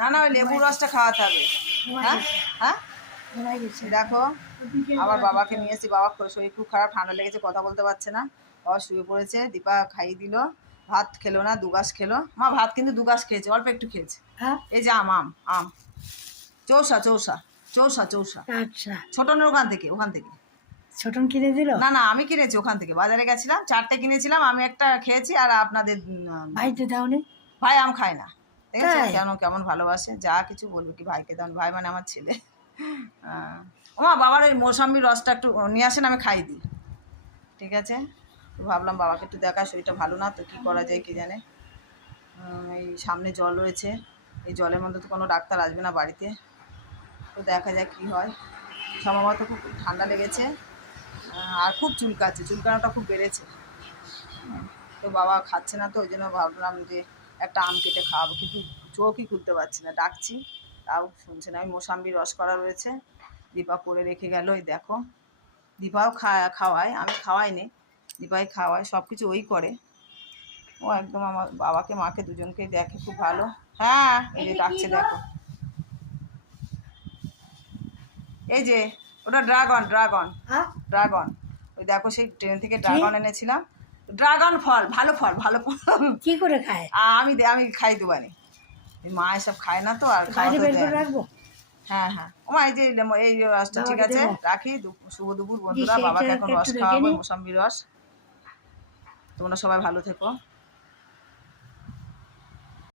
না না, ওই লেবুর রসটা খাওয়াতে হবে। হ্যাঁ হ্যাঁ, দেখো আবার বাবাকে নিয়ে এসেছি। বাবা শরীর খুব খারাপ, ঠান্ডা লেগেছে, কথা বলতে পারছে না। বাবা শুয়ে পড়েছে, দীপা খাইয়ে দিল। ভাত খেলো না, দুগাছ খেলো। মা ভাত কিন্তু দুগাছ খেয়েছে, অল্প একটু খেয়েছে। এই যে আম আম আম, চৌসা চৌসা চৌসা চৌসা। আচ্ছা, ছোটনের ওখান থেকে ছোটন কিনে দিল? না না, আমি কিনেছি ওখান থেকে, বাজারে গেছিলাম, 4টে কিনেছিলাম, আমি একটা খেয়েছি আর আপনাদের ভাইতে দাওনি? ভাই আম খায় না, ঠিক আছে? তাই? কেমন ভালোবাসে, যা কিছু বলবো কি ভাইকে দাও, ভাই মানে আমার ছেলে। ওমা বাবার ওই মৌসম্বির রসটা একটু নিয়ে আসেন, আমি খাই দিই, ঠিক আছে? তো ভাবলাম বাবাকে একটু দেখা, শরীরটা ভালো না তো, কী করা যায় কে জানে। এই সামনে জল রয়েছে, এই জলের মধ্যে তো কোনো ডাক্তার আসবে না বাড়িতে, তো দেখা যাক কী হয়। সম্ভবত খুব ঠান্ডা লেগেছে, আর খুব চুলকানোটা খুব বেড়েছে। তো বাবা খাচ্ছে না, তো ওই জন্য ভাবলাম যে একটা আম কেটে খাওয়াবো, কিন্তু চোখই খুলতে পারছি না, ডাকছি তাও শুনছে না। আমি মোসাম্বির রস করা রয়েছে, দীপা করে রেখে গেল, এই দেখো। দীপাও খাওয়ায়, আমি খাওয়াইনি, দীপাই খাওয়ায়, সব কিছু ওই করে। ও একদম আমার বাবাকে মাকে দুজনকেই দেখে খুব ভালো। হ্যাঁ, এই যে ডাকছে দেখো, এই যে ওটা ড্রাগন ড্রাগন ড্রাগন। ওই দেখো সেই ট্রেন থেকে ড্রাগন এনেছিলাম, ড্রাগন ফল, ভালো ফল, ভালো ফল। কি করে খায়? আমি খাই দেবানি, মা এসব খায় না তো, আর বাইরে খাওয়াতে বের করে দেয় না। রাখবো? হ্যাঁ হ্যাঁ, ওমা এই যে এই রসটা, ঠিক বাবাকে আছে দেবো? রাখি। শুভ দুপুর বন্ধুরা, সেইটা বাবাকে এখন একটু রস রেখে খাওয়াবো, নিই। মোসাম্বির রস। তোমরা সবাই ভালো থেকো।